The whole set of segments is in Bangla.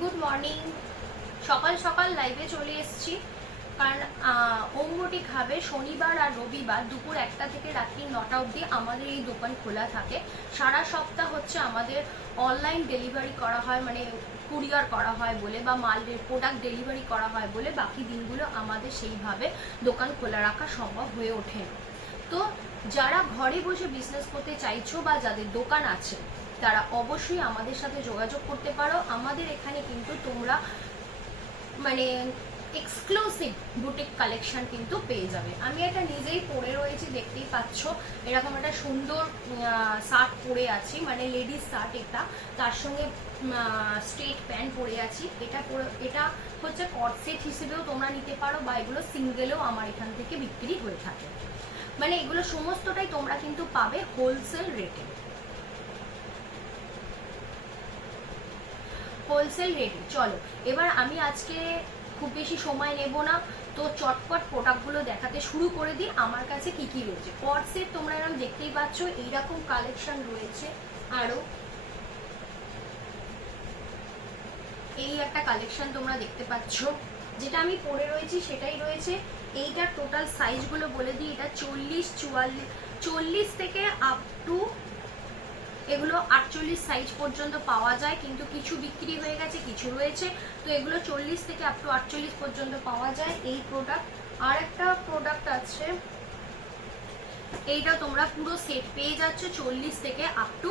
Good morning. সকাল সকাল লাইভে চলে এসেছি, কারণ ওম বুটিক হাবে শনিবার আর রবিবার দুপুর 1টা থেকে রাত্রি 9টা অবধি আমাদের এই দোকান খোলা থাকে। সারা সপ্তাহ হচ্ছে আমাদের অনলাইন ডেলিভারি করা হয়, মানে কুরিয়ার করা হয় বলে বা মালের প্রোডাক্ট ডেলিভারি করা হয় বলে বাকি দিনগুলো আমাদের সেইভাবে দোকান খোলা রাখা সম্ভব হয়ে ওঠে না। তো যারা ঘরে বসে বিজনেস করতে চাইছো বা যাদের দোকান আছে তারা অবশ্যই আমাদের সাথে যোগাযোগ করতে পারো। আমাদের এখানে কিন্তু তোমরা মানে এক্সক্লুসিভ বুটিক কালেকশন কিন্তু পেয়ে যাবে। আমি এটা নিজেই পরে রয়েছি, দেখতেই পাচ্ছ। এরকম একটা সুন্দর শার্ট পরে আছি, মানে লেডিস শার্ট এটা, তার সঙ্গে স্ট্রেট প্যান্ট পরে আছি। এটা হচ্ছে কর্সেট হিসেবেও তোমরা নিতে পারো বা এগুলো সিঙ্গেলও আমার এখান থেকে বিক্রি হয়ে থাকে। মানে এগুলো সমস্তটাই তোমরা কিন্তু পাবে হোলসেল রেটে। চলো এবার আমি আজকে খুব বেশি সময় নেব না, তো চটপট প্রোডাক্টগুলো দেখাতে শুরু করে দিই। আমার কাছে কি কি রয়েছে কর্সেট তোমরা এরকম দেখতেই পাচ্ছ, এইরকম কালেকশন রয়েছে। আরো এই একটা কালেকশন তোমরা দেখতে পাচ্ছ, যেটা আমি পরে রয়েছি সেটাই রয়েছে। এইটার টোটাল সাইজগুলো বলে দিই, এটা 40 থেকে আপ টু এগুলো 48 সাইজ পর্যন্ত পাওয়া যায়, কিন্তু কিছু বিক্রি হয়ে গেছে, কিছু রয়েছে। তো এগুলো 40 থেকে আপ টু 48 পর্যন্ত পাওয়া যায় এই প্রোডাক্ট। আর একটা প্রোডাক্ট আছে, এইটা তোমরা পুরো সেট পেয়ে যাচ্ছ 40 থেকে আপ টু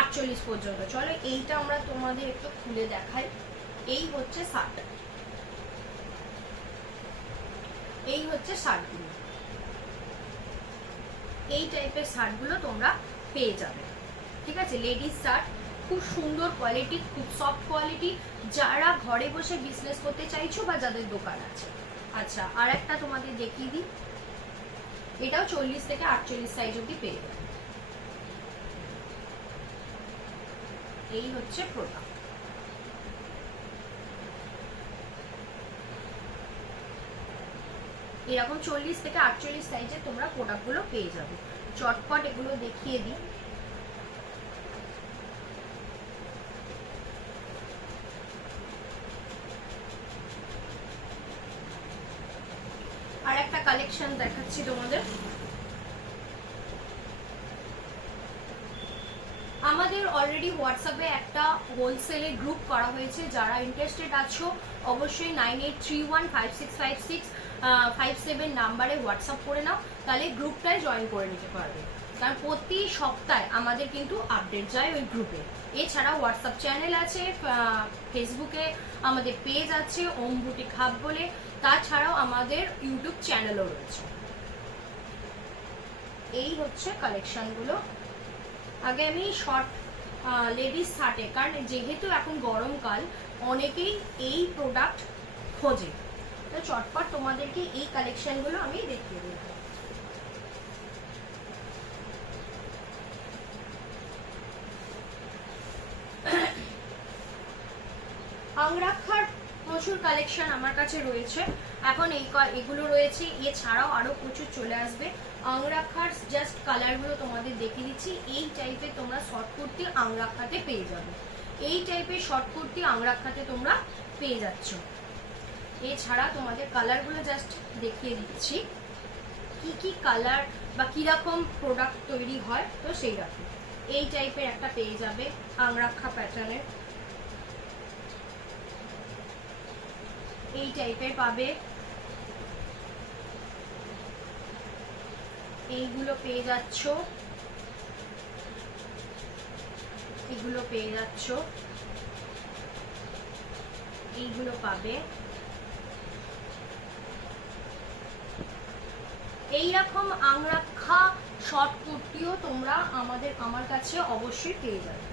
48 পর্যন্ত। চলো এইটা আমরা তোমাদের একটু খুলে দেখাই। এই হচ্ছে শার্ট, এই হচ্ছে শার্টগুলো, এই টাইপের শার্টগুলো তোমরা পেয়ে যাবে। ঠিক আছে, লেডিস শার্ট, খুব সুন্দর কোয়ালিটি, খুব সফট কোয়ালিটি, যারা ঘরে বসে বিজনেস করতে চাইছো বা যাদের দোকান আছে। আচ্ছা, আর একটা তোমাদের দেখিয়ে দিই, এটাও 40 থেকে 48 সাইজ অব্দি পেয়ে যাবে। এই হচ্ছে প্রোডাক্ট। এরকম 40 থেকে 48 সাইজে তোমরা প্রোডাক্টগুলো পেয়ে যাবে। চটপট এগুলো দেখিয়ে দিই। আর একটা কালেকশন দেখাচ্ছি তোমাদের। আমাদের অলরেডি হোয়াটসঅ্যাপে একটা হোলসেলের গ্রুপ করা হয়েছে, যারা ইন্টারেস্টেড আছো অবশ্যই 9831565657 নাম্বারে হোয়াটসঅ্যাপ করে নাও, তাহলে গ্রুপটায় জয়েন করে নিতে পারবে। কারণ প্রতি সপ্তাহে আমাদের কিন্তু আপডেট যায় ওই গ্রুপে। এছাড়া হোয়াটসঅ্যাপ চ্যানেল আছে, ফেসবুকে আমাদের পেজ আছে ওম বুটিক হাব বলে, তাছাড়াও আমাদের ইউটিউব চ্যানেলও রয়েছে। এই হচ্ছে কালেকশনগুলো। আগে আমি শর্ট লেডিস শার্টে, কারণ যেহেতু এখন গরমকাল অনেকেই এই প্রোডাক্ট খোঁজে, তো চটপট তোমাদেরকে এই কালেকশনগুলো আমি দেখিয়ে দেব। আংরাক্ষার প্রচুর কালেকশন আমার কাছে রয়েছে এখন, এগুলো রয়েছে। এছাড়াও আরো প্রচুর চলে আসবে। আংরাক্ষার জাস্ট কালারগুলো তোমাদের দেখিয়ে দিচ্ছি। এই টাইপের তোমরা শর্ট কুর্তি আংরাক্ষাতে পেয়ে যাবে, এই টাইপের শর্ট কুর্তি আংরাক্ষাতে তোমরা পেয়ে যাচ্ছ। এছাড়া তোমাদের কালারগুলো জাস্ট দেখিয়ে দিচ্ছি, কি কি কালার বা কিরকম প্রোডাক্ট তৈরি হয়, তো সেই রকম এই টাইপের একটা পেয়ে যাবে আংরাক্ষা প্যাটার্নের। এই টাইপের পাবে, এইগুলো পেয়ে যাচ্ছ, এগুলো পেয়ে যাচ্ছ, এইগুলো পাবে। এইরকম আংরাক্ষা শর্ট কুর্তিও তোমরা আমার কাছে অবশ্যই পেয়ে যাবে।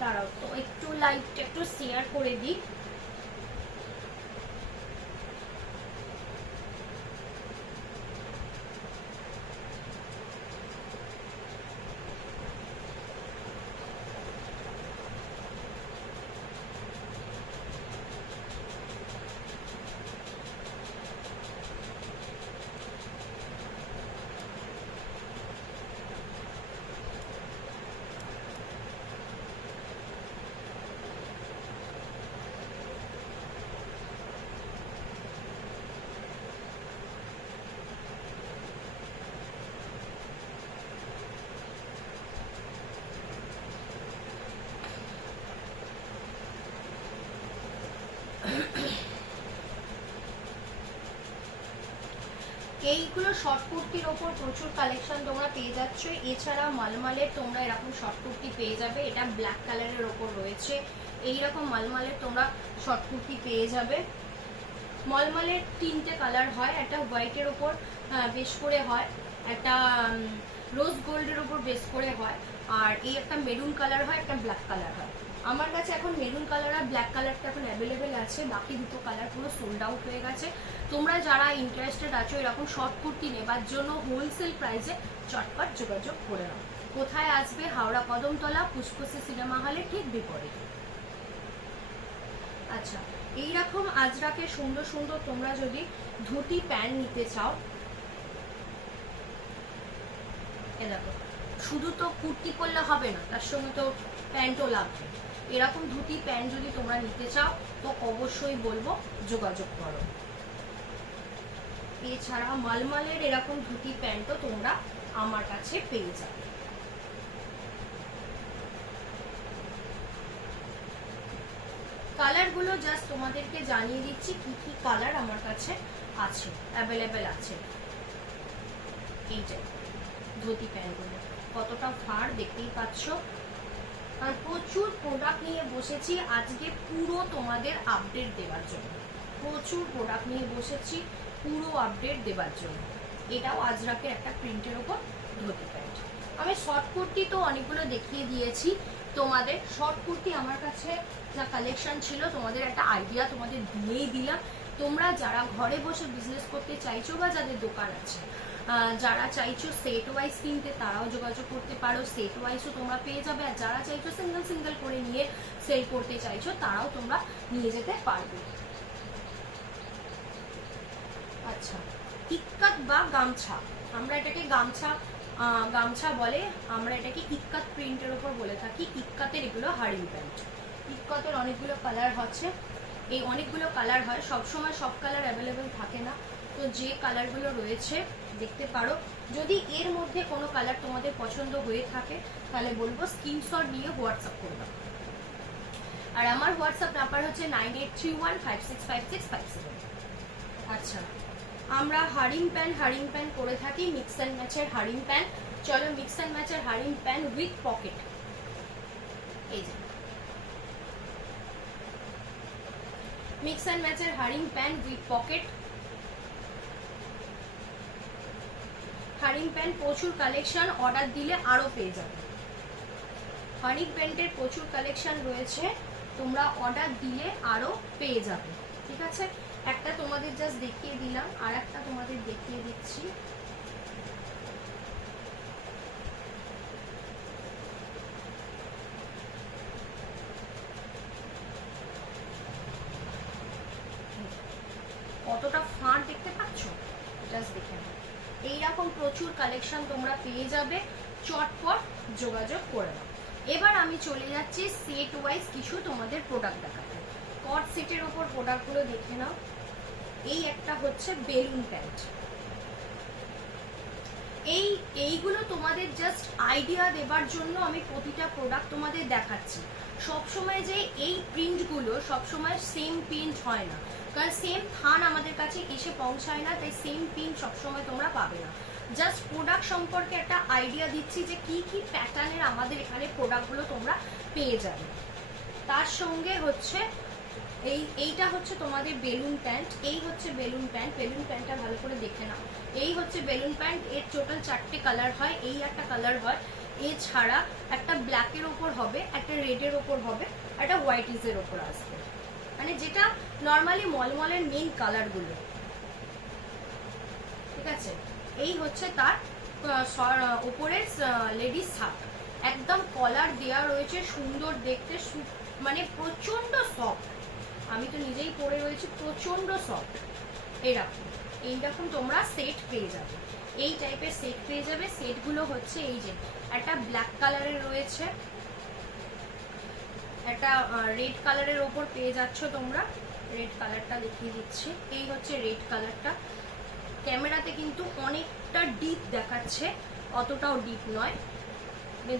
তারাও তো একটু লাইটটা একটু শেয়ার করে দিই। এইগুলো শর্ট কুর্তির ওপর প্রচুর কালেকশন তোমরা পেয়ে যাচ্ছ। এছাড়া মালমালের তোমরা এরকম শর্ট কুর্তি পেয়ে যাবে, এটা ব্ল্যাক কালারের ওপর রয়েছে। এইরকম মালমালের তোমরা শর্ট কুর্তি পেয়ে যাবে। মলমলের তিনটে কালার হয়, একটা হোয়াইটের ওপর বেশ করে হয়, একটা রোজ গোল্ডের ওপর বেশ করে হয়, আর এই একটা মেরুন কালার হয়, একটা ব্ল্যাক কালার হয়। আমার কাছে এখন মেরুন কালার আর ব্ল্যাক কালারটা এখন অ্যাভেলেবেল আছে, বাকি দুটো কালার পুরো সোল্ড আউট হয়ে গেছে। তোমরা যারা ইন্টারেস্টেড আছো এরকম শর্ট কুর্তি নেবার জন্য হোলসেল প্রাইসে চটপট যোগাযোগ করে নাও। কোথায় আসবে? হাওড়া কদমতলা, পুষ্পসী সিনেমা হলে ঠিক বিপরীতে। আচ্ছা, এইরকম আজরাকে সুন্দর সুন্দর তোমরা যদি ধুতি প্যান্ট নিতে চাও, এ দেখো, শুধু তো কুর্তি পরলে হবে না, তার সঙ্গে তো প্যান্টও লাগবে। এরকম ধুতি প্যান্ট যদি তোমরা নিতে চাও তো অবশ্যই বলবো যোগাযোগ করো। এছাড়া মালমালের এরকম ধুতি প্যান্টও তোমরা আমার কাছে পেয়ে যাবে। কালারগুলো জাস্ট তোমাদেরকে জানিয়ে দিচ্ছি কি কি কালার আমার কাছে আছে, অ্যাভেলেবেল আছে। এই যে ধুতি প্যান্টগুলো কতটা ফার দেখতেই পাচ্ছ। আর প্রচুর প্রোডাক্ট নিয়ে বসেছি আজকে পুরো তোমাদের আপডেট দেওয়ার জন্য, প্রচুর প্রোডাক্ট নিয়ে বসেছি পুরো আপডেট দেওয়ার জন্য। এটাও আজরাকের একটা প্রিন্টের ওপর ধুতি প্যান্ট। আমি শর্ট কুর্তি তো অনেকগুলো দেখিয়ে দিয়েছি তোমাদের। শর্ট কুর্তি আমার কাছে যা কালেকশন ছিল তোমাদের একটা আইডিয়া তোমাদের দিয়েই দিলাম। তোমরা যারা ঘরে বসে বিজনেস করতে চাইছো বা যাদের দোকান আছে, যারা চাইছো সেট ওয়াইজ কিনতে তারাও যোগাযোগ করতে পারো, সেট ওয়াইজও তোমরা পেয়ে যাবে। আর যারা চাইছো সিঙ্গেল সিঙ্গেল করে নিয়ে সেল করতে চাইছো তারাও তোমরা নিয়ে যেতে পারবে। আচ্ছা, ইক্কাত বা গামছা, আমরা এটাকে গামছা বলে, আমরা এটাকে ইক্কাত প্রিন্টের উপর বলে থাকি। ইক্কাতের এগুলো হারিং প্যান্ট। ইক্কাতের অনেকগুলো কালার হচ্ছে, এই অনেকগুলো কালার হয়, সবসময় সব কালার অ্যাভেলেবেল থাকে না। তো যে কালারগুলো রয়েছে দেখতে পারো। যদি এর মধ্যে কোনো কালার তোমাদের পছন্দ হয়ে থাকে তাহলে বলবো স্ক্রিনশট নিয়ে হোয়াটসঅ্যাপ করবে। আর আমার হোয়াটসঅ্যাপ নাম্বার হচ্ছে 9831565657। আচ্ছা, আমরা হারিং প্যান্ট করে থাকি, মিক্স অ্যান্ড ম্যাচের হারিং প্যান্ট। চলো মিক্স অ্যান্ড ম্যাচের হারিং প্যান্ট উইথ পকেট, এই যে মিক্স অ্যান্ড ম্যাচের হারিং প্যান্ট উইথ পকেট। হারিং প্যান্ট প্রচুর কালেকশন, অর্ডার দিলে আরো পেয়ে যাবে। হারিং প্যান্টের প্রচুর কালেকশন রয়েছে, তোমরা অর্ডার দিলে আরো পেয়ে যাবে। ঠিক আছে, একটা তোমাদের জাস্ট দেখিয়ে দিলাম, আর একটা তোমাদের দেখিয়ে দিচ্ছি। কতটা ফাঁট দেখতে পাচ্ছ, জাস্ট দেখে নাও। এইরকম প্রচুর কালেকশন তোমরা পেয়ে যাবে, চটপট যোগাযোগ করে নাও। এবার আমি চলে যাচ্ছি সেট ওয়াইজ কিছু তোমাদের প্রোডাক্ট দেখাতে। কট সেটের ওপর প্রোডাক্টগুলো দেখে নাও। এই একটা হচ্ছে বেলুন প্যান্ট। এইগুলো তোমাদের জাস্ট আইডিয়া দেবার জন্য আমি প্রতিটা প্রোডাক্ট তোমাদের দেখাচ্ছি। সবসময় যে এই প্রিন্টগুলো সবসময় সেম প্রিন্ট হয় না, কারণ সেম থান আমাদের কাছে এসে পৌঁছায় না, তাই সেম প্রিন্ট সবসময় তোমরা পাবে না। জাস্ট প্রোডাক্ট সম্পর্কে একটা আইডিয়া দিচ্ছি যে কি কি প্যাটার্নের আমাদের এখানে প্রোডাক্টগুলো তোমরা পেয়ে যাবে। তার সঙ্গে হচ্ছে এইটা হচ্ছে তোমাদের বেলুন প্যান্ট। এই হচ্ছে বেলুন প্যান্ট। বেলুন প্যান্টটা ভালো করে দেখে নাও। এই হচ্ছে বেলুন প্যান্ট। এর টোটাল 4টে কালার হয়, এই একটা কালার হয়, এছাড়া একটা ব্ল্যাকের ওপর হবে, একটা রেডের ওপর হবে, একটা হোয়াইটিজের ওপর আসবে, মানে যেটা নর্মালি মলমলের মেইন কালারগুলো। ঠিক আছে, এই হচ্ছে তার উপরের লেডিস শার্ট, একদম কলার দেওয়া রয়েছে, সুন্দর দেখতে, মানে প্রচন্ড সফট। আমি তো নিজেই পরে রয়েছি, প্রচন্ড সফট। এইরকম তোমরা সেট পেয়ে যাবে, এই টাইপের সেট পেয়ে যাবে। সেটগুলো হচ্ছে এই যে একটা ব্ল্যাক কালারের রয়েছে, একটা রেড কালারের ওপর পেয়ে যাচ্ছ তোমরা। রেড কালারটা দেখিয়ে দিচ্ছি, এই হচ্ছে রেড কালারটা। ক্যামেরাতে কিন্তু অনেকটা ডিপ দেখাচ্ছে, অতটাও ডিপ নয়।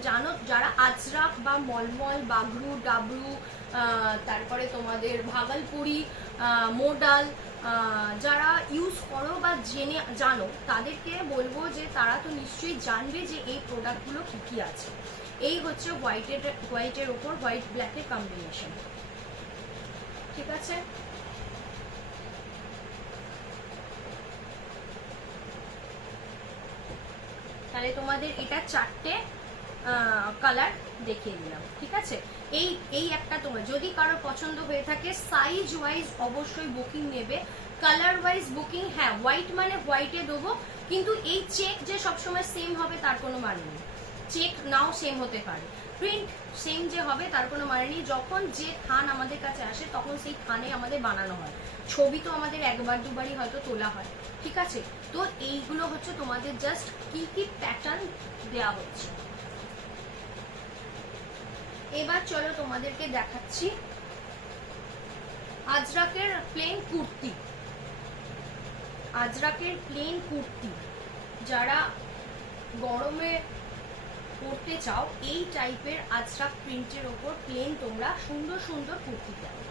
জানো যারা আজরাক বা মলমল, বাগরু, ডাবরু, তারপরে তোমাদের ভাগলপুরি, মোডাল যারা ইউজ করো বা জানো, তাদেরকে বলবো যে তারা তো নিশ্চয়ই জানবে যে এই প্রোডাক্টগুলো কী কী আছে। এই হচ্ছে হোয়াইটের ওপর হোয়াইট ব্ল্যাকের কম্বিনেশন, ঠিক আছে। তাহলে তোমাদের এটা 4টে কালার দেখিয়ে দিলাম, ঠিক আছে। এই একটা তোমার যদি কারো পছন্দ হয়ে থাকে সাইজ ওয়াইজ অবশ্যই বুকিং নেবে, কালার ওয়াইজ বুকিং, হ্যাঁ হোয়াইট মানে হোয়াইটে দেবো, কিন্তু এই চেক যে সবসময় সেম হবে তার কোনো মানে নেই, চেক নাও সেম হতে পারে, প্রিন্ট সেম যে হবে তার কোনো মানে নেই। যখন যে থান আমাদের কাছে আসে তখন সেই থানে আমাদের বানানো হয়, ছবি তো আমাদের একবার দুবারই হয়তো তোলা হয়, ঠিক আছে। তো এইগুলো হচ্ছে তোমাদের জাস্ট কি কি প্যাটার্ন দেওয়া হচ্ছে। এবার চলো তোমাদেরকে দেখাচ্ছি আজরাকের প্লেন কুর্তি। আজরাকের প্লেন কুর্তি যারা গরমে পরতে চাও, এই টাইপের আজরাক প্রিন্টের ওপর প্লেন তোমরা সুন্দর সুন্দর কুর্তি পাবে।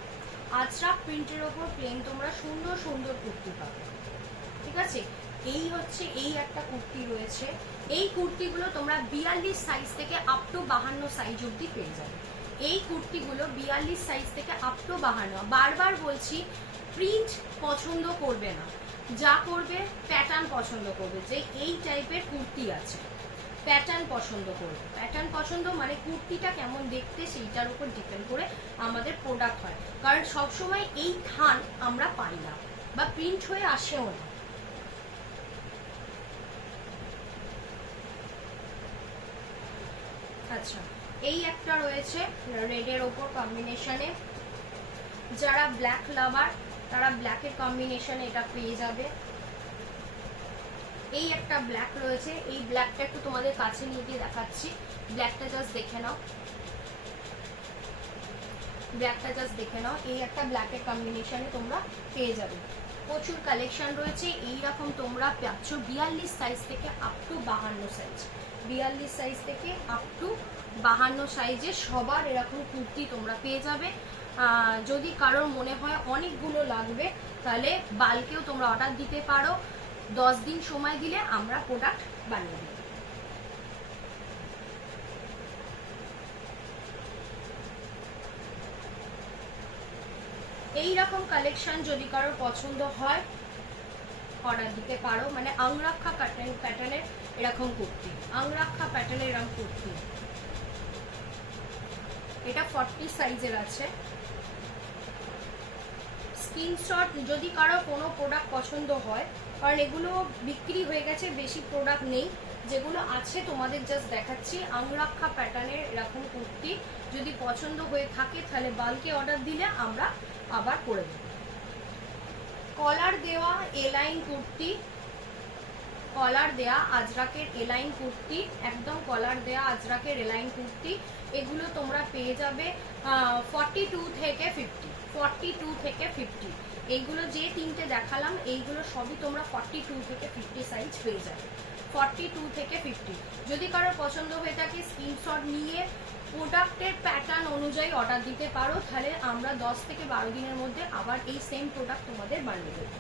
আজরাক প্রিন্টের ওপর প্লেন তোমরা সুন্দর সুন্দর কুর্তি পাবে, ঠিক আছে। এই হচ্ছে এই একটা কুর্তি রয়েছে, এই কুর্তিগুলো তোমরা 42 সাইজ থেকে আপ টু 52 সাইজ অবধি পেয়ে যাবে। এই কুর্তিগুলো 42 সাইজ থেকে আপ টু 52, বারবার বলছি প্রিন্ট পছন্দ করবে না, যা করবে প্যাটার্ন পছন্দ করবে, যে এই টাইপের কুর্তি আছে প্যাটার্ন পছন্দ করবে। প্যাটার্ন পছন্দ মানে কুর্তিটা কেমন দেখতে সেইটার উপর ডিপেন্ড করে আমাদের প্রোডাক্ট হয়, কারণ সবসময় এই থান আমরা পাই না বা প্রিন্ট হয়ে আসেও না। আচ্ছা, এই একটা রয়েছে রেডের ওপর কম্বিনেশনে, যারা ব্ল্যাক লাভার তারা ব্ল্যাকের কম্বিনেশনে এটা পেয়ে যাবে। এই একটা ব্ল্যাক রয়েছে, এই ব্ল্যাকটা একটু তোমাদের কাছে নিয়ে গিয়ে দেখাচ্ছি, ব্ল্যাকটা জাস্ট দেখে নাও, ব্ল্যাকটা জাস্ট দেখে নাও। এই একটা ব্ল্যাকের কম্বিনেশনে তোমরা পেয়ে যাবে। প্রচুর কালেকশন রয়েছে, এইরকম তোমরা পাচ্ছ 42 সাইজ থেকে আপ টু 52 সাইজ, 42 সাইজ থেকে আপ টু 52 সাইজে সবার এরকম কুর্তি তোমরা পেয়ে যাবে। যদি কারোর মনে হয় অনেকগুলো লাগবে তাহলে বাল্কেও তোমরা অর্ডার দিতে পারো, 10 দিন সময় দিলে আমরা প্রোডাক্ট বানিয়ে দিই। এই রকম কালেকশন যদি কারোর পছন্দ হয় অর্ডার দিতে পারো, মানে আংরাক্ষা প্যাটার্নের এরকম কুর্তি, আংরাক্ষা প্যাটার্নের এরকম কুর্তি, এটা 40 সাইজের আছে। স্ক্রিনশট যদি কারো কোনো প্রোডাক্ট পছন্দ হয়, কারণ এগুলো বিক্রি হয়ে গেছে, বেশি প্রোডাক্ট নেই, যেগুলো আছে তোমাদের জাস্ট দেখাচ্ছি। আংরাক্ষা প্যাটার্নের এরকম কুর্তি যদি পছন্দ হয়ে থাকে তাহলে বাল্কে অর্ডার দিলে আমরা আবার করে দেব। কলার দেওয়া এলাইন কুর্তি, কলার দেয়া আজরাকের এলাইন কুর্তি, একদম কলার দেয়া আজরাকের এলাইন কুর্তি, এগুলো তোমরা পেয়ে যাবে 42 থেকে 50, 42 থেকে 50। এইগুলো যে তিনটে দেখালাম এইগুলো সবই তোমরা 42 থেকে 50 সাইজ পেয়ে যাবে, 42 থেকে 50। যদি কারোর পছন্দ হয়ে থাকে স্ক্রিনশট নিয়ে প্রোডাক্টের প্যাটার্ন অনুযায়ী অর্ডার দিতে পারো, তাহলে আমরা 10 থেকে 12 দিনের মধ্যে আবার এই সেম প্রোডাক্ট তোমাদের বানিয়ে দেবো।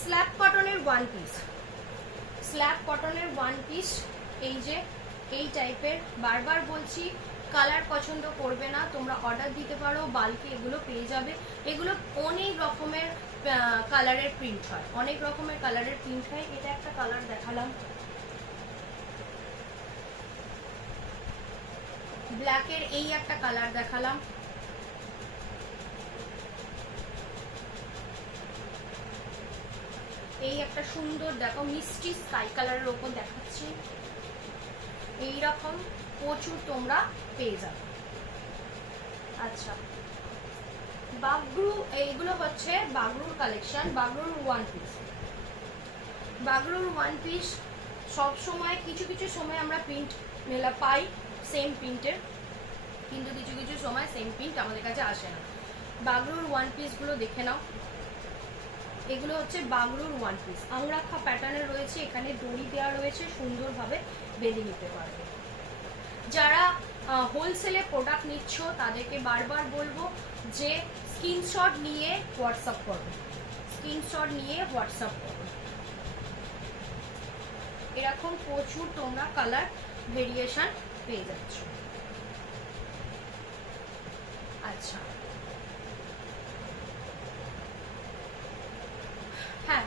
স্ল্যাব কটনের ওয়ান পিস, স্ল্যাব কটনের ওয়ান পিস, এই যে এই টাইপের, বারবার বলছি কালার পছন্দ করবে না তোমরা অর্ডার দিতে পারো, বাল্কে এগুলো পেয়ে যাবে। এগুলো অনেক রকমের কালারের প্রিন্ট হয়, অনেক রকমের কালারের প্রিন্ট হয়। এটা একটা কালার দেখালাম, ব্ল্যাকের এই একটা কালার দেখালাম, এই একটা সুন্দর দেখো মিষ্টি স্কাই কালারের ওপর দেখাচ্ছি, এইরকম প্রচুর তোমরা পেয়ে যাবে। আচ্ছা, বাগরু, এইগুলো হচ্ছে বাগরুর কালেকশন, বাগরুর ওয়ান পিস। বাগরুর ওয়ান পিস সবসময় কিছু কিছু সময় আমরা প্রিন্ট মেলা পাই সেম প্রিন্টের, কিন্তু কিছু কিছু সময় সেম প্রিন্ট আমাদের কাছে আসে না। বাগরুর ওয়ান পিসগুলো দেখে নাও, এগুলো হচ্ছে বাগরুর ওয়ান পিস, আংরাক্ষা প্যাটার্নের রয়েছে, এখানে দড়ি দেওয়া রয়েছে, সুন্দরভাবে বেঁধে নিতে পারবে। যারা হোলসেলে প্রোডাক্ট নিচ্ছ তাদেরকে বারবার বলবো যে স্ক্রিনশট নিয়ে হোয়াটসঅ্যাপ করবে, স্ক্রিনশট নিয়ে হোয়াটসঅ্যাপ করবে। এরকম প্রচুর তোমরা কালার ভেরিয়েশন পেয়ে যাচ্ছ। আচ্ছা, হ্যাঁ,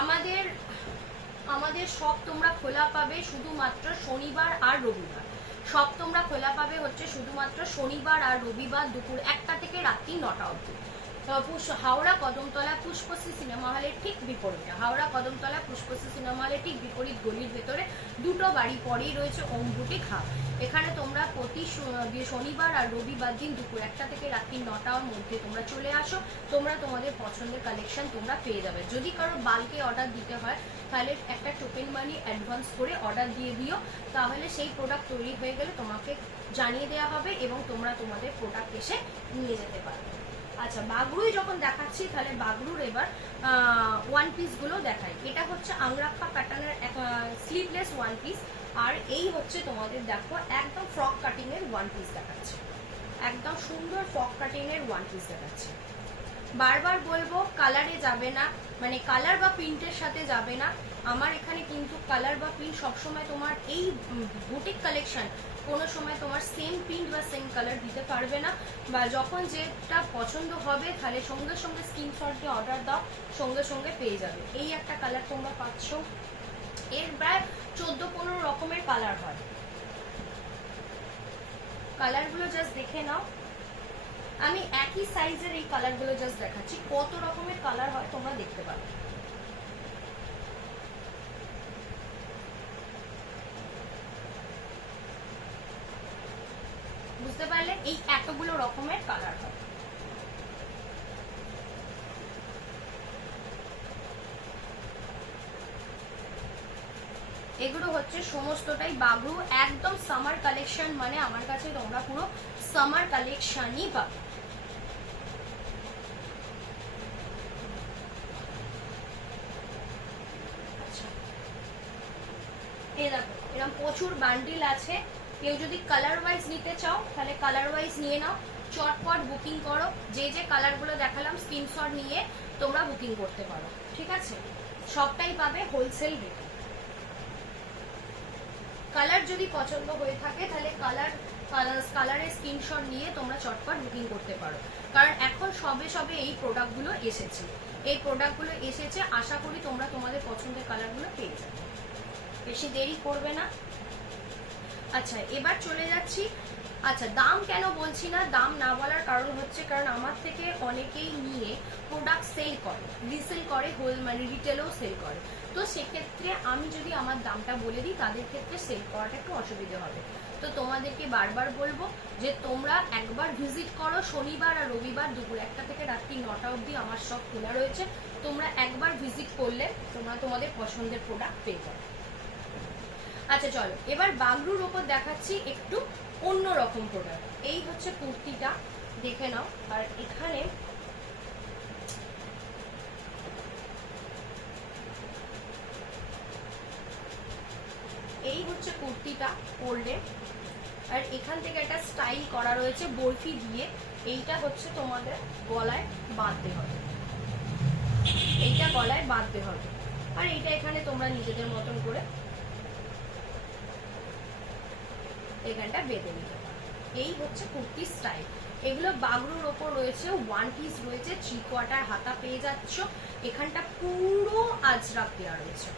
আমাদের আমাদের সব তোমরা খোলা পাবে শুধুমাত্র শনিবার আর রবিবার। সব তোমরা খোলা পাবে হচ্ছে শুধুমাত্র শনিবার আর রবিবার দুপুর 1টা থেকে রাত্রি 9টা অবধি। হাওড়া কদমতলা পুষ্পশ্রী সিনেমা হলের ঠিক বিপরীতে, হাওড়া কদমতলা পুষ্পশ্রী সিনেমা হলের ঠিক বিপরীত গলির ভেতরে দুটো বাড়ি পরেই রয়েছে ওম বুটিক হাব। এখানে তোমরা প্রতি শনিবার আর রবিবার দিন দুপুর 1টা থেকে রাত্রি 9টার মধ্যে তোমরা চলে আসো, তোমরা তোমাদের পছন্দের কালেকশন তোমরা পেয়ে যাবে। যদি কারো বাল্কে অর্ডার দিতে হয় তাহলে একটা টোকেন মানি অ্যাডভান্স করে অর্ডার দিয়ে দিও, তাহলে সেই প্রোডাক্ট তৈরি হয়ে গেলে তোমাকে জানিয়ে দেওয়া হবে এবং তোমরা তোমাদের প্রোডাক্ট এসে নিয়ে যেতে পারবে। আচ্ছা, বাগরুই যখন দেখাচ্ছি তাহলে বাগরুর এবার ওয়ান পিসগুলো দেখাই। এটা হচ্ছে আংরাক্ষা প্যাটার্নের স্লিভলেস ওয়ান পিস, আর এই হচ্ছে তোমাদের দেখো একদম ফ্রক কাটিং এর ওয়ান পিস দেখাচ্ছে, একদম সুন্দর ফ্রক কাটিং এর ওয়ান পিস দেখাচ্ছে। বারবার বলবো কালারে যাবে না, মানে কালার বা প্রিন্টের সাথে যাবে না। আমার এখানে কিন্তু কালার বা প্রিন্ট সবসময় তোমার এই বুটিক কালেকশন কোনো সময় তোমার সেম প্রিন্ট বা সেম কালার দিতে পারবে না, বা যখন যেটা পছন্দ হবে তাহলে সঙ্গে সঙ্গে স্ক্রিনশট দিয়ে অর্ডার দাও, সঙ্গে সঙ্গে পেয়ে যাবে। এই একটা কালার তোমরা পাচ্ছ, এর প্রায় 14-15 রকমের কালার হয়। কালারগুলো জাস্ট দেখে নাও, আমি একই সাইজের এই কালারগুলো জাস্ট দেখাচ্ছি, কত রকমের কালার হয় তোমরা দেখতে পাবে। বুঝতে পারলে এই এতগুলো রকমের কালার হয়। এগুলো হচ্ছে সমস্তটাই বাগরু, একদম সামার কালেকশন, মানে আমার কাছে তোমরা পুরো সামার কালেকশনই পাবে। এই দেখো এরকম প্রচুর বান্ডিল আছে, কেউ যদি কালার ওয়াইজ নিতে চাও তাহলে কালার ওয়াইজ নিয়ে নাও, চটপট বুকিং করো। যে যে কালারগুলো দেখালাম স্ক্রিনশট নিয়ে তোমরা বুকিং করতে পারো, ঠিক আছে? সবটাই পাবে হোলসেল রেটে। কালার যদি পছন্দ হয়ে থাকে তাহলে কালারের স্ক্রিনশট নিয়ে তোমরা চটপট বুকিং করতে পারো, কারণ এখন সবে সবে এই প্রোডাক্টগুলো এসেছে, এই প্রোডাক্টগুলো এসেছে, আশা করি তোমরা তোমাদের পছন্দের কালারগুলো পেয়ে যাবে, বেশি দেরি করবে না। আচ্ছা, এবার চলে যাচ্ছি। আচ্ছা, দাম কেন বলছি না, দাম না বলার কারণ হচ্ছে কারণ আমার থেকে অনেকেই নিয়ে প্রোডাক্ট সেল করে, রিসেল করে, মানে রিটেলও সেল করে। তো সেক্ষেত্রে আমি যদি আমার দামটা বলে দিই তাদের ক্ষেত্রে সেল করাটা একটু অসুবিধা হবে। তো তোমাদেরকে বারবার বলবো যে তোমরা একবার ভিজিট করো, শনিবার আর রবিবার দুপুর 1টা থেকে রাত্রি 9টা অবধি আমার সব খোলা রয়েছে। তোমরা একবার ভিজিট করলে তোমরা তোমাদের পছন্দের প্রোডাক্ট পেয়ে যাবে। আচ্ছা চলো, এবার বাগরুর ওপর দেখাচ্ছি একটু অন্য রকম প্রোডাক্ট। এই হচ্ছে কুর্তিটা, দেখে নাও। আর এখানে এই হচ্ছে কুর্তিটা পরলে, আর এখান থেকে একটা স্টাইল করা রয়েছে বরফি দিয়ে। এইটা হচ্ছে তোমাদের গলায় বাঁধতে হবে, এইটা গলায় বাঁধতে হবে, আর এইটা এখানে তোমরা নিজেদের মতন করে এখানটা বেঁধে নিতে পারো। এই হচ্ছে কুর্তি স্টাইল। এগুলো বাগরুর ওপর রয়েছে, ওয়ান পিস রয়েছে, 3/4 হাতা পেয়ে যাচ্ছ। এখানটা পুরো আজরাক দেওয়া রয়েছে,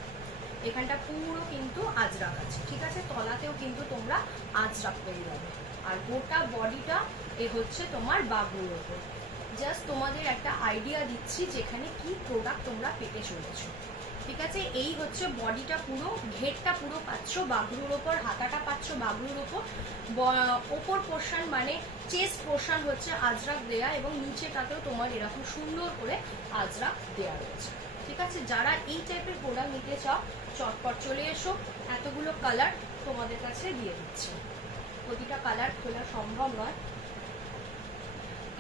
এখানটা পুরো কিন্তু আজরাক আছে, ঠিক আছে? তলাতেও কিন্তু তোমরা আজরাক পেয়ে যাবে। আর গোটা বডিটা এ হচ্ছে তোমার বাগরুর ওপর। জাস্ট তোমাদের একটা আইডিয়া দিচ্ছি যেখানে কি প্রোডাক্ট তোমরা পেতে চলেছো, ঠিক আছে? এই হচ্ছে বডিটা, পুরো ঘেরটা পুরো পাচ্ছ বাগরুর ওপর, হাতাটা পাচ্ছ বাগরুর ওপর, ওপর পোর্শন মানে চেস্ট পোর্শন হচ্ছে আজরাক দেয়া, এবং নিচেটাতেও তোমার এরকম সুন্দর করে আজরাক দেয়া রয়েছে, ঠিক আছে? যারা এই টাইপের প্রোডাক্ট নিতে চাও চটপট চলে এসো, এতগুলো কালার তোমাদের কাছে দিয়ে দিচ্ছি, প্রতিটা কালার খোলা সম্ভব নয়।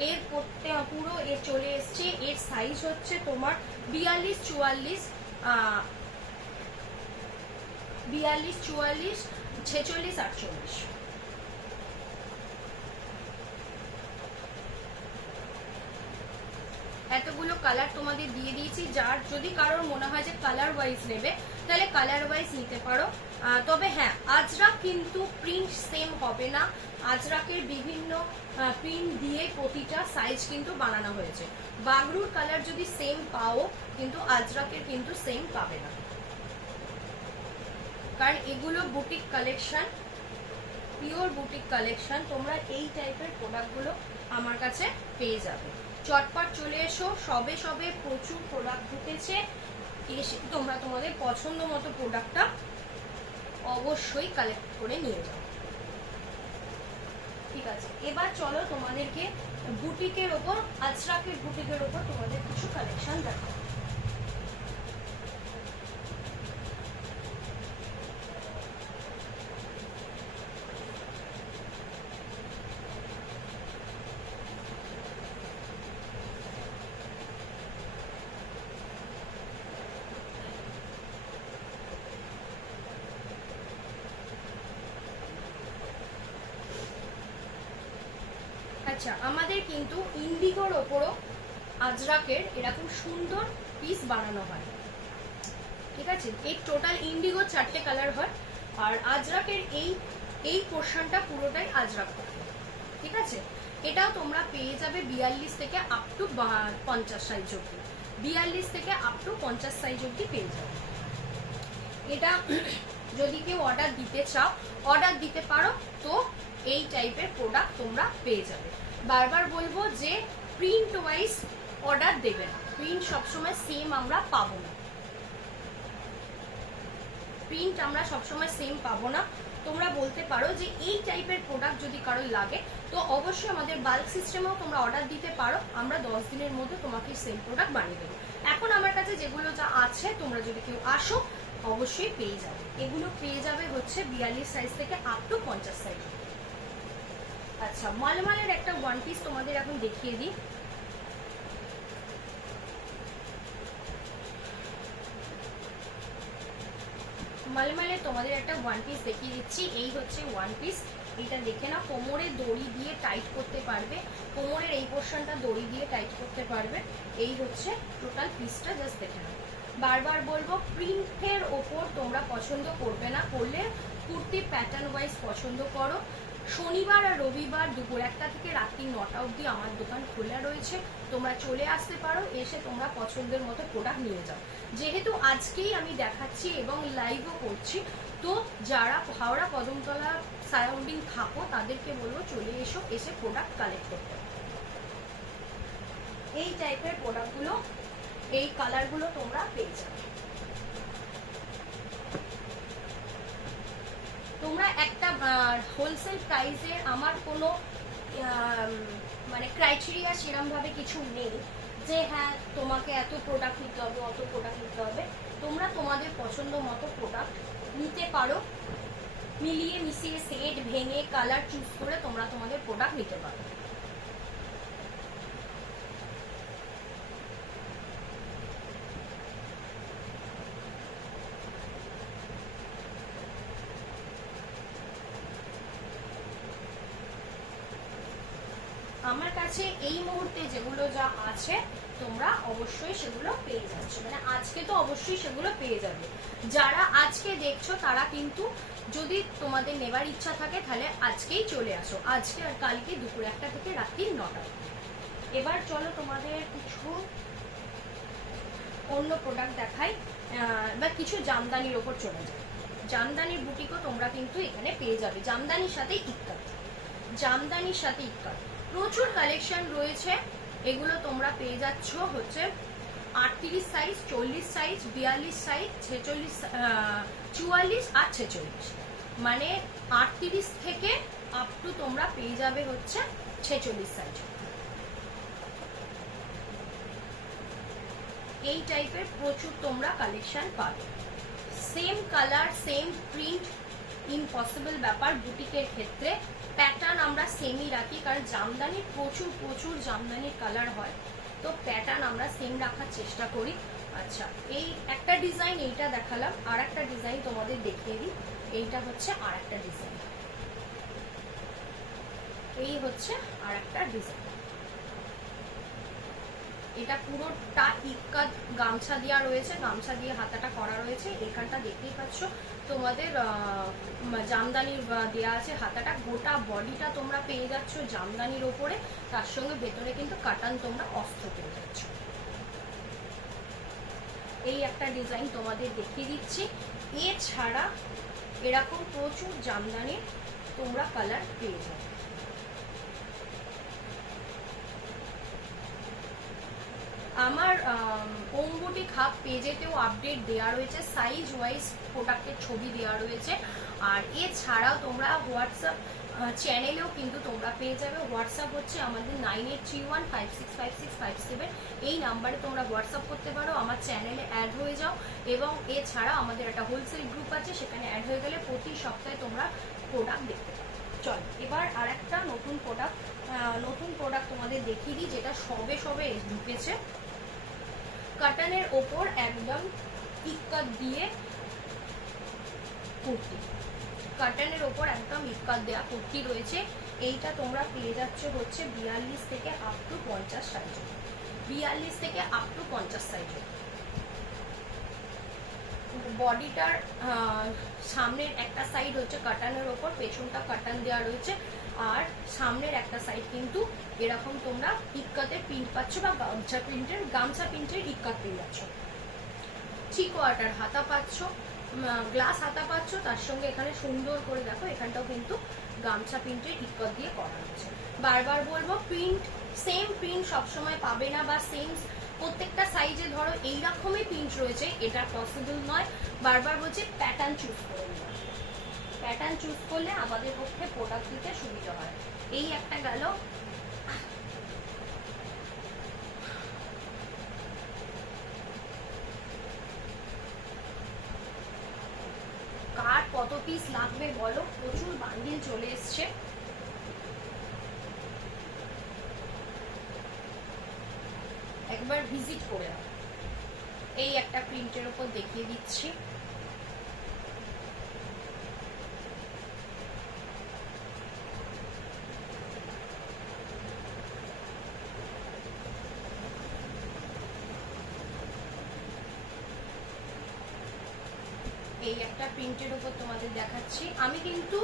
এর পুরো এর চলে এসছে। এর সাইজ হচ্ছে তোমার 42, 44, 42, 44, 46, 48। এতগুলো কালার তোমাদের দিয়ে দিয়েছি। যার যদি কারোর মনে হয় যে কালার ওয়াইজ নেবে তাহলে কালার ওয়াইজ নিতে পারো। তবে হ্যাঁ, আজরাক কিন্তু প্রিন্ট সেম হবে না। আজরাকের বিভিন্ন প্রিন্ট দিয়ে প্রতিটা সাইজ কিন্তু বানানো হয়েছে। বাগরুর কালার যদি সেম পাও কিন্তু আজরাকের কিন্তু সেম পাবে না, কারণ এগুলো boutique collection, pure boutique collection. তোমরা এই টাইপের প্রোডাক্টগুলো আমার কাছে পেয়ে যাবে। চটপট চলে এসো, সবে সবে প্রচুর প্রোডাক্ট ঢুকেছে। এসে তোমরা তোমাদের পছন্দ মতো প্রোডাক্টটা অবশ্যই কালেক্ট করে নিয়ে যাও। ঠিক আছে, এবার চলো তোমাদেরকে বুটিকের ওপর, আজরাকের বুটিকের ওপর তোমাদের কিছু কালেকশন দেখাবো। আচ্ছা, আমাদের কিন্তু ইন্ডিগোর ওপরও আজরাকের এরকম সুন্দর পিস বানানো হয়। ঠিক আছে, এই টোটাল ইন্ডিগো 4টে কালার হয়, আর আজরাকের এই পোর্শনটা পুরোটাই আজরাক থাকে। ঠিক আছে, এটাও তোমরা পেয়ে যাবে 42 থেকে আপ টু 50 সাইজ অব্দি। 42 থেকে আপ টু 50 সাইজ অব্দি পেয়ে যাবে। এটা যদি কেউ অর্ডার দিতে চাও অর্ডার দিতে পারো, তো এই টাইপের প্রোডাক্ট তোমরা পেয়ে যাবে। বারবার বলবো যে প্রিন্ট ওয়াইজ অর্ডার দেবে না, প্রিন্ট সবসময় সেম আমরা পাবো না, প্রিন্ট আমরা সবসময় সেম পাবো না। তোমরা বলতে পারো যে এই টাইপের প্রোডাক্ট যদি কারোর লাগে তো অবশ্যই আমাদের বাল্ক সিস্টেমেও তোমরা অর্ডার দিতে পারো, আমরা 10 দিনের মধ্যে তোমাকে সেম প্রোডাক্ট বানিয়ে দেবো। এখন আমার কাছে যেগুলো যা আছে তোমরা যদি কেউ আসো অবশ্যই পেয়ে যাবে। এগুলো পেয়ে যাবে হচ্ছে 42 সাইজ থেকে আপ টু 50 সাইজ। আচ্ছা, মালমালের একটা ওয়ান পিস তোমাদের এখন দেখিয়ে দিই। মালমালের তোমাদের একটা ওয়ান পিস দেখিয়ে দিচ্ছি। এই হচ্ছে ওয়ান পিস, এটা দেখে না, কোমরে দড়ি দিয়ে টাইট করতে পারবে, কোমরের এই পোর্শনটা দড়ি দিয়ে টাইট করতে পারবে। এই হচ্ছে টোটাল পিসটা, জাস্ট দেখে নাও। বারবার বলবো প্রিন্টের ওপর তোমরা পছন্দ করবে না, করলে কুর্তি প্যাটার্ন ওয়াইজ পছন্দ করো। শনিবার আর রবিবার দুপুর 1টা থেকে রাত্রি 9টা অবধি আমার দোকান খোলা রয়েছে, তোমরা চলে আসতে পারো, এসে তোমরা পছন্দের মতো প্রোডাক্ট নিয়ে যাও। যেহেতু আজকেই আমি দেখাচ্ছি এবং লাইভও করছি, তো যারা হাওড়া কদমতলা সারাউন্ডিং থাকো তাদেরকে বলবো চলে এসো, এসে প্রোডাক্ট কালেক্ট করতে। এই টাইপের প্রোডাক্টগুলো, এই কালারগুলো তোমরা পেয়ে যাবে। তোমরা একটা হোলসেল প্রাইসে, আমার কোনো মানে ক্রাইটেরিয়া সেরমভাবে কিছু নেই যে হ্যাঁ তোমাকে এত প্রোডাক্ট নিতে হবে, অত প্রোডাক্ট নিতে হবে। তোমরা তোমাদের পছন্দ মতো প্রোডাক্ট নিতে পারো, মিলিয়ে মিশিয়ে সেট ভেঙে কালার চুজ করে তোমরা তোমাদের প্রোডাক্ট নিতে পারো। আমার কাছে এই মুহূর্তে যেগুলো যা আছে তোমরা অবশ্যই সেগুলো পেয়ে যাচ্ছ, মানে আজকে তো অবশ্যই সেগুলো পেয়ে যাবে। যারা আজকে দেখছো তারা কিন্তু যদি তোমাদের নেবার ইচ্ছা থাকে তাহলে আজকেই চলে আসো, আজকে আর কালকে দুপুর 1টা থেকে রাত্রি 9টা। এবার চলো তোমাদের কিছু অন্য প্রোডাক্ট দেখাই, বা কিছু জামদানির ওপর চলে যায়। জামদানির বুটিকও তোমরা কিন্তু এখানে পেয়ে যাবে, জামদানির সাথে ইক্কাত, জামদানির সাথে ইক্কাত প্রচুর কালেকশন রয়েছে। এগুলো তোমরা পেয়ে যাচ্ছ হচ্ছে 38 সাইজ, 40 সাইজ, 42 সাইজ, 46, 44 আর 46, মানে 38 থেকে আপ টু তোমরা পেয়ে যাবে হচ্ছে 46 সাইজ। এই টাইপের প্রচুর তোমরা কালেকশন পাবে, same colour same print impossible ব্যাপার বুটিকের ক্ষেত্রে। প্যাটার্ন আমরা সেমই রাখি, কারণ জামদানির প্রচুর প্রচুর জামদানির কালার হয়, তো প্যাটার্ন আমরা সেম রাখার চেষ্টা করি। আচ্ছা, এই একটা ডিজাইন এইটা দেখালাম, আর একটা ডিজাইন তোমাদের দেখিয়ে দিই। এইটা হচ্ছে আর একটা ডিজাইন, এই হচ্ছে আর একটা ডিজাইন। এটা পুরোটা ইক্কাত গামছা দেওয়া রয়েছে, গামছা দিয়ে হাতাটা করা রয়েছে। এখানটা দেখতেই পাচ্ছ তোমাদের জামদানির দেওয়া আছে হাতাটা। গোটা বডিটা তোমরা পেয়ে যাচ্ছ জামদানির ওপরে, তার সঙ্গে ভেতরে কিন্তু কাটান তোমরা অস্ত্র পেয়ে যাচ্ছ। এই একটা ডিজাইন তোমাদের দেখিয়ে দিচ্ছি। এছাড়া এরকম প্রচুর জামদানির তোমরা কালার পেয়ে যাবে। আমার ওমবুটিক হাব পেজেতেও আপডেট দেওয়া রয়েছে, সাইজ ওয়াইজ প্রোডাক্টের ছবি দেওয়া রয়েছে। আর এছাড়াও তোমরা হোয়াটসঅ্যাপ চ্যানেলেও কিন্তু তোমরা পেয়ে যাবে। হোয়াটসঅ্যাপ হচ্ছে আমাদের 9831565657, এই নাম্বারে তোমরা হোয়াটসঅ্যাপ করতে পারো, আমার চ্যানেলে অ্যাড হয়ে যাও। এবং এছাড়া আমাদের একটা হোলসেল গ্রুপ আছে, সেখানে অ্যাড হয়ে গেলে প্রতি সপ্তাহে তোমরা প্রোডাক্ট দেখতে পাবে। চল এবার আর একটা নতুন প্রোডাক্ট তোমাদের দেখিয়ে দিই, যেটা সবে সবে ঢুকেছে। কাটানের ওপর একদম ইক্কাত দিয়ে কুর্তি, কাটানের ওপর একদম ইক্কাত দেয়া কুর্তি রয়েছে। এইটা তোমরা পেয়ে যাচ্ছ হচ্ছে 42 থেকে আপ টু 50 সাইজে, 42 থেকে আপ টু 50 সাইজে। বডিটার সামনের একটা সাইড হচ্ছে কাটানের ওপর, পেছনটা কাটান দেওয়া রয়েছে। আর সামনের একটা সাইড কিন্তু এরকম তোমরা ইক্কাতের প্রিন্ট পাচ্ছ, বা গামছা প্রিন্টের ইক্কাত পেয়ে যাচ্ছ। 3 কোয়ার্টার হাতা পাচ্ছ, গ্লাস হাতা পাচ্ছ, তার সঙ্গে এখানে সুন্দর করে দেখো এখানটাও কিন্তু গামছা প্রিন্টের ইক্কাত দিয়ে করা হয়েছে। বারবার বলবো, সেম প্রিন্ট সবসময় পাবে না, বা সেম প্রত্যেকটা সাইজে ধরো এইরকমই প্রিন্ট রয়েছে, এটা পসিবল নয়। বারবার বলছি প্যাটার্ন চুজ করে নিও, প্যাটার্ন চুজ করলে আমাদের পক্ষে প্রোডাক্ট দিতে সুবিধা হয়। এই একটা গেল। কার কত পিস লাগবে বলো, প্রচুর বান্ডিল চলে এসছে। একবার ভিজিট করে নাও। এই একটা প্রিন্টের উপর দেখিয়ে দিচ্ছি। এই একটা প্রিন্টের উপর তোমাদের দেখাচ্ছি। আমি কিন্তু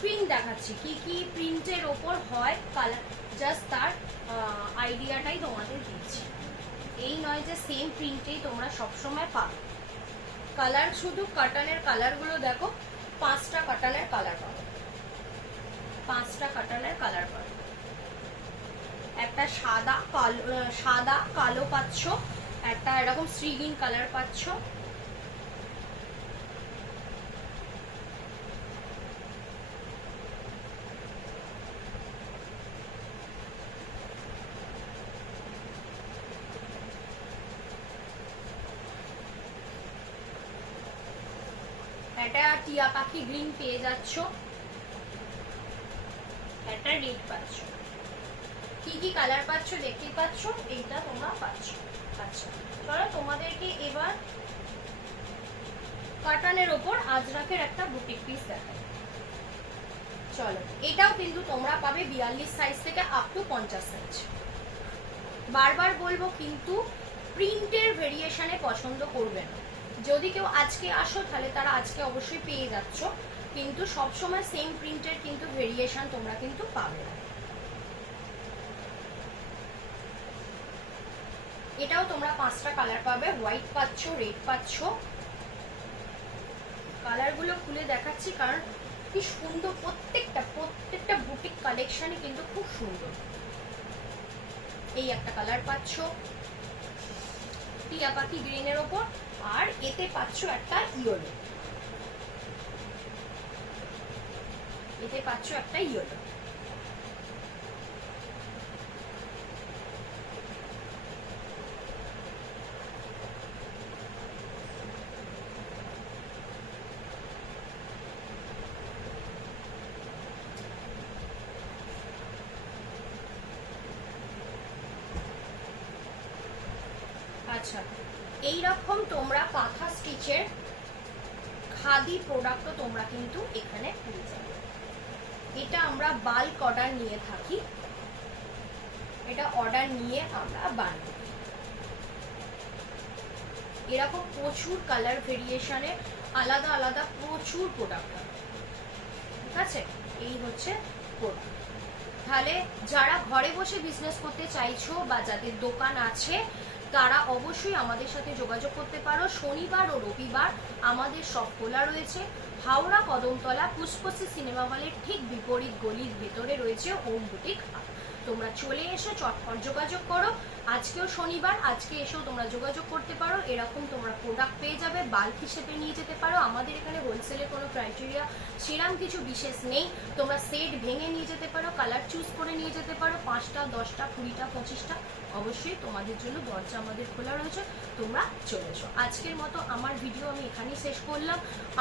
প্রিন্ট দেখাচ্ছি কি কি প্রিন্টের ওপর হয়, কালার জাস্ট তার আইডিয়াটাই তোমাদের দিচ্ছি। এই নয় যে সেম প্রিন্টেই তোমরা সবসময় পাবে। কালার শুধু কাটানের কালারগুলো দেখো, 5টা কাটানের কালার পাবে, 5টা কাটানের কালার পাবে। একটা সাদা কালো পাচ্ছ, একটা এরকম শ্রীগিন কালার পাচ্ছ, একটা টিয়া পাখি গ্রিন পেয়ে যাচ্ছ, একটা রেড পাচ্ছ। কি কি কালার পাচ্ছ দেখতেই পাচ্ছ, এইটা তোমরা পাচ্ছ। আচ্ছা চলো তোমাদেরকে এবার কাটানের ওপর আজরাকের একটা বুটিক পিস দেখাই। চলো, এটাও কিন্তু তোমরা পাবে 42 সাইজ থেকে আপ টু 50 সাইজ। বারবার বলবো কিন্তু প্রিন্টের ভেরিয়েশনে পছন্দ করবে না। যদি কেউ আজকে আসো তাহলে তারা আজকে অবশ্যই পেয়ে যাচ্ছ, কিন্তু সবসময় সেম প্রিন্টের কিন্তু ভেরিয়েশন তোমরা কিন্তু পাবে না। এটাও তোমরা 5টা কালার পাবে, হোয়াইট পাচ্ছ, রেড পাচ্ছ। কালারগুলো খুলে দেখাচ্ছি কারণ কি সুন্দর, প্রত্যেকটা বুটিক কালেকশনই কিন্তু খুব সুন্দর। এই একটা কালার পাচ্ছ টিয়া পাখি গ্রিনের ওপর, আর এতে পাচ্ছ একটা ইয়েলো, এতে পাচ্ছ একটা ইয়েলো। আচ্ছা, এইরকম তোমরা কাঁথা স্টিচের খাদি প্রোডাক্টও তোমরা কিন্তু এখানে পেয়ে যাবে। এটা আমরা বাল্ক অর্ডার নিয়ে থাকি, এটা অর্ডার নিয়ে আমরা বানাই। এরকম প্রচুর কালার ভেরিয়েশনে আলাদা আলাদা প্রচুর প্রোডাক্ট আছে, ঠিক আছে? এই হচ্ছে প্রোডাক্ট। তাহলে যারা ঘরে বসে বিজনেস করতে চাইছো বা যাদের দোকান আছে তারা অবশ্যই আমাদের সাথে যোগাযোগ করতে পারো। শনিবার ও রবিবার আমাদের সব খোলা রয়েছে। হাওড়া কদমতলা পুষ্পশ্রী সিনেমা হলের ঠিক বিপরীত গলির ভেতরে রয়েছে ওম বুটিক হাব। তোমরা চলে এসো, চটপট যোগাযোগ করো। আজকেও শনিবার, আজকে এসেও তোমরা যোগাযোগ করতে পারো। এরকম তোমরা প্রোডাক্ট পেয়ে যাবে, বাল্ক হিসেবে নিয়ে যেতে পারো। আমাদের এখানে হোলসেলের কোনো ক্রাইটেরিয়া সেরকম কিছু বিশেষ নেই। তোমরা সেট ভেঙে নিয়ে যেতে পারো, কালার চুজ করে নিয়ে যেতে পারো, 5টা 10টা 20টা 25টা। অবশ্যই তোমাদের জন্য দরজা আমাদের খোলা রয়েছে, তোমরা চলে এসো। আজকের মতো আমার ভিডিও আমি এখানেই শেষ করলাম।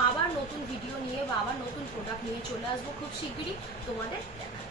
আবার নতুন ভিডিও নিয়ে বা আবার নতুন প্রোডাক্ট নিয়ে চলে আসবো খুব শিগগিরই তোমাদের দেখা।